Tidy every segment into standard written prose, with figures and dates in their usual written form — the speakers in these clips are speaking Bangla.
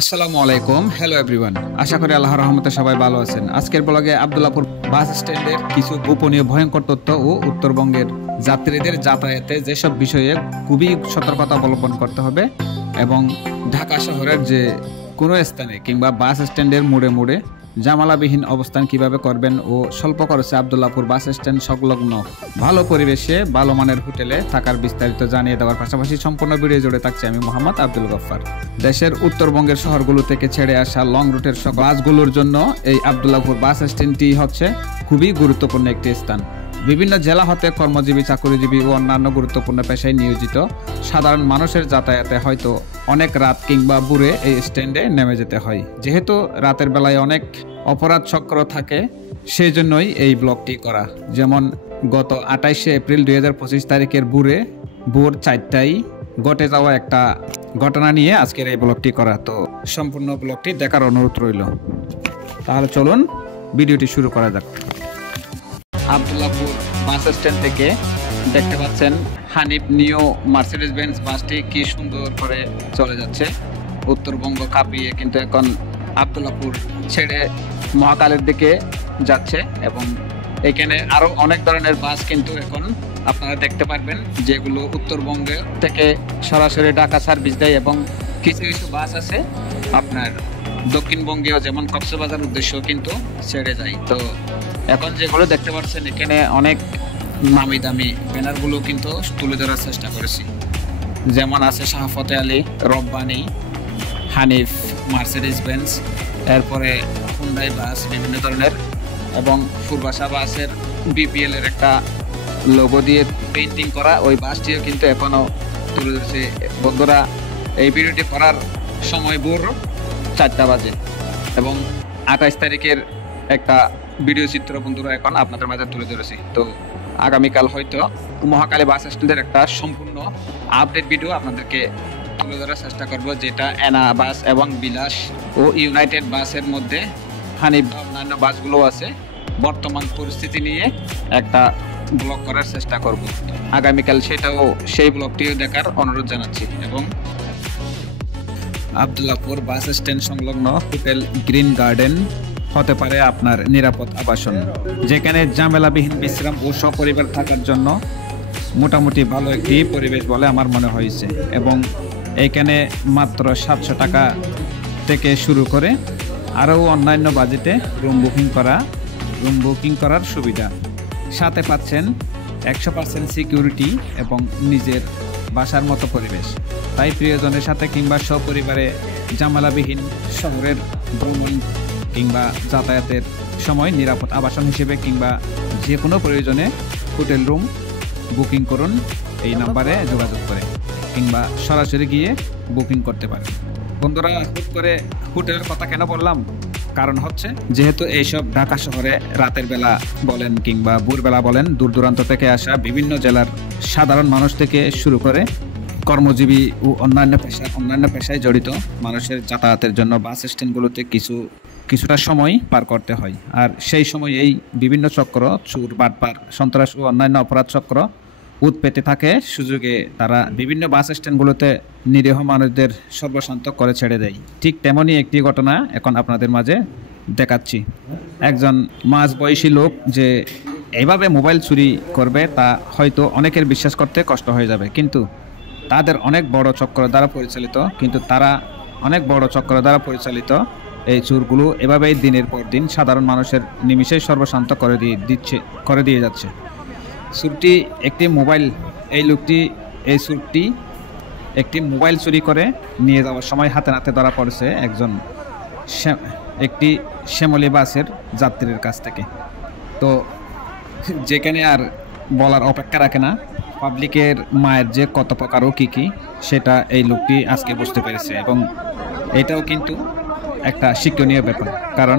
আসসালামু আলাইকুম, হ্যালো এভরিওয়ান। আশা করি আল্লাহর রহমতে সবাই ভালো আছেন। আজকের ব্লগে আব্দুল্লাহপুর বাস স্ট্যান্ডের কিছু গোপনীয় ভয়ঙ্কর তথ্য ও উত্তরবঙ্গের যাত্রীদের যাতায়াতে যেসব বিষয়ে খুবই সতর্কতা অবলম্বন করতে হবে এবং ঢাকা শহরের যে কোনো স্থানে কিংবা বাস স্ট্যান্ডের মোড়ে মোড়ে জামালাবিহীন অবস্থান কিভাবে করবেন ও স্বল্প খরচে আব্দুল্লাহপুর বাস স্ট্যান্ড সংলগ্ন ভালো পরিবেশে ভালো মানের হোটেলে থাকার বিস্তারিত জানিয়ে দেওয়ার পাশাপাশি সম্পূর্ণ ভিডিও জুড়ে থাকছে আমি মোহাম্মদ আব্দুল গফফার। দেশের উত্তরবঙ্গের শহরগুলো থেকে ছেড়ে আসা লং রুটের বাসগুলোর জন্য এই আব্দুল্লাহপুর বাস স্ট্যান্ডটি হচ্ছে খুবই গুরুত্বপূর্ণ একটি স্থান। বিভিন্ন জেলা হতে কর্মজীবী, চাকরিজীবী ও অন্যান্য গুরুত্বপূর্ণ পেশায় নিয়োজিত সাধারণ মানুষের যাতায়াতে হয়তো অনেক রাত কিংবা ভোরে এই স্ট্যান্ডে নেমে যেতে হয়। যেহেতু রাতের বেলায় অনেক অপরাধ চক্র থাকে, সেই জন্যই এই ব্লগটি করা। যেমন গত 28শে এপ্রিল 2025 তারিখের ভোর 4টায় ঘটে যাওয়া একটা ঘটনা নিয়ে আজকের এই ব্লগটি করা। তো সম্পূর্ণ ব্লগটি দেখার অনুরোধ রইল। তাহলে চলুন ভিডিওটি শুরু করা যাক। আব্দুল্লাহপুর বাস স্ট্যান্ড থেকে দেখতে পাচ্ছেন হানিফ নিও মার্সিডিজ বেঞ্জ বাসটি কি সুন্দর করে চলে যাচ্ছে। উত্তরবঙ্গ কাঁপিয়ে কিন্তু এখন আব্দুল্লাহপুর ছেড়ে মহাকালের দিকে যাচ্ছে এবং এখানে আরও অনেক ধরনের বাস কিন্তু এখন আপনারা দেখতে পারবেন, যেগুলো উত্তরবঙ্গ থেকে সরাসরি ঢাকা সার্ভিস দেয় এবং কিছু কিছু বাস আছে আপনার দক্ষিণবঙ্গেও, যেমন কক্সবাজার উদ্দেশ্যেও কিন্তু ছেড়ে যায়। তো এখন যেগুলো দেখতে পাচ্ছেন এখানে অনেক নামি দামি ব্যানারগুলো কিন্তু তুলে ধরার চেষ্টা করেছি। যেমন আছে শাহফতে আলী, রব্বানি, হানিফ, মার্সিডিজ বেঞ্জ, এরপরে হুন্ডাই বাস বিভিন্ন ধরনের, এবং পূর্বাশা বাসের বিপিএল এর একটা লোগো দিয়ে পেইন্টিং করা ওই বাসটিও কিন্তু এখনও তুলে ধরেছে। বন্ধুরা, এই ভিডিওটি করার সময় ভোর 4টা বাজে এবং 28 তারিখের একটা ভিডিও চিত্র বন্ধুরা এখন আপনাদের মাঝে তুলে ধরেছি। তো আগামীকাল হয়তো মহাকালী বাস স্ট্যান্ডের একটা সম্পূর্ণ আপডেট ভিডিও আপনাদেরকে তুলে ধরার চেষ্টা করব, যেটা এনা বাস এবং বিলাস ও ইউনাইটেড বাসের মধ্যে হানিফ অন্যান্য বাসগুলো আছে বর্তমান পরিস্থিতি নিয়ে একটা ব্লগ করার চেষ্টা করব আগামীকাল। সেই ব্লগটিও দেখার অনুরোধ জানাচ্ছি। এবং আব্দুল্লাহপুর বাস স্ট্যান্ড সংলগ্ন হোটেল গ্রিন গার্ডেন হতে পারে আপনার নিরাপদ আবাসন, যেখানে ঝামেলাবিহীন বিশ্রাম ও সপরিবার থাকার জন্য মোটামুটি ভালো একটি পরিবেশ বলে আমার মনে হয়েছে। এবং এইখানে মাত্র 700 টাকা থেকে শুরু করে আরও অন্যান্য বাজেটে রুম বুকিং করার সুবিধা সাথে পাচ্ছেন 100% সিকিউরিটি এবং নিজের বাসার মতো পরিবেশ। তাই প্রিয়জনের সাথে কিংবা সপরিবারে ঝামেলাবিহীন শহরের ভ্রমণ কিংবা যাতায়াতের সময় নিরাপদ আবাসন হিসেবে কিংবা যে কোনো প্রয়োজনে হোটেল রুম বুকিং করুন এই নাম্বারে যোগাযোগ করে, কিংবা সরাসরি গিয়ে বুকিং করতে পারেন। বন্ধুরা, হুট করে হোটেলের কথা কেন বললাম? কারণ হচ্ছে যেহেতু এইসব ঢাকা শহরে রাতের বেলা বলেন কিংবা ভোরবেলা বলেন দূর দূরান্ত থেকে আসা বিভিন্ন জেলার সাধারণ মানুষ থেকে শুরু করে কর্মজীবী ও অন্যান্য পেশায় জড়িত মানুষের যাতায়াতের জন্য বাস স্ট্যান্ডগুলোতে কিছুটা সময় পার করতে হয়। আর সেই সময় এই বিভিন্ন চক্র, চোর, বাটপার, সন্ত্রাস ও অন্যান্য অপরাধ চক্র পেতে থাকে সুযোগে তারা বিভিন্ন বাস স্ট্যান্ডগুলোতে নিরীহ মানুষদের সর্বশান্ত করে ছেড়ে দেয়। ঠিক তেমনই একটি ঘটনা এখন আপনাদের মাঝে দেখাচ্ছি। একজন মাঝবয়সী লোক যে এইভাবে মোবাইল চুরি করবে তা হয়তো অনেকের বিশ্বাস করতে কষ্ট হয়ে যাবে, কিন্তু তাদের অনেক বড় চক্র দ্বারা পরিচালিত এই চোরগুলো এভাবেই দিনের পর দিন সাধারণ মানুষের নিমিষে সর্বশান্ত করে দিয়ে যাচ্ছে। এই চোরটি একটি মোবাইল চুরি করে নিয়ে যাওয়ার সময় হাতে নাতে ধরা পড়েছে একটি শ্যামলী বাসের যাত্রীর কাছ থেকে। তো যেখানে আর বলার অপেক্ষা রাখে না, পাবলিকের মায়ের যে কত প্রকার ও কী সেটা এই লোকটি আজকে বুঝতে পেরেছে। এবং এটাও কিন্তু একটা শিক্ষণীয় ব্যাপার, কারণ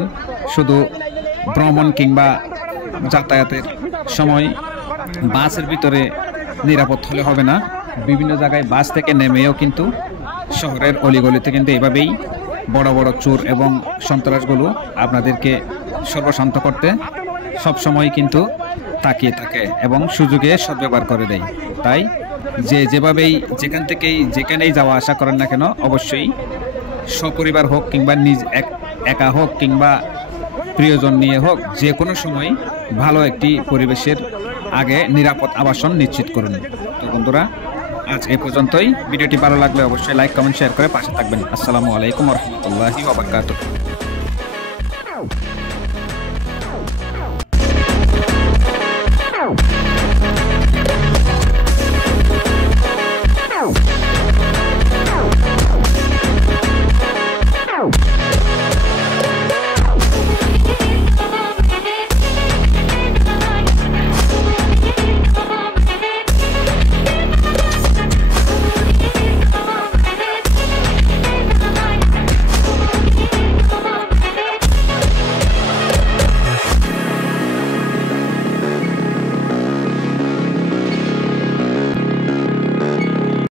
শুধু ভ্রমণ কিংবা যাতায়াতের সময় বাসের ভিতরে নিরাপদ হলে হবে না, বিভিন্ন জায়গায় বাস থেকে নেমেও কিন্তু শহরের অলিগলিতে কিন্তু এইভাবেই বড় বড় চোর এবং সন্ত্রাসগুলো আপনাদেরকে সর্বশান্ত করতে সবসময় কিন্তু তাকিয়ে থাকে এবং সুযোগে সদ্ব্যবহার করে দেয়। তাই যেভাবেই যেখানেই যাওয়া আসা করেন না কেন, অবশ্যই সপরিবার হোক কিংবা একা হোক কিংবা প্রিয়জন নিয়ে হোক, যে কোনো সময় ভালো একটি পরিবেশের আগে নিরাপদ আবাসন নিশ্চিত করুন। তো বন্ধুরা, আজ এই পর্যন্তই। ভিডিওটি ভালো লাগলে অবশ্যই লাইক, কমেন্ট, শেয়ার করে পাশে থাকবেন। আসসালামু আলাইকুম ওয়া রাহমাতুল্লাহি ওয়া বারাকাতুহু।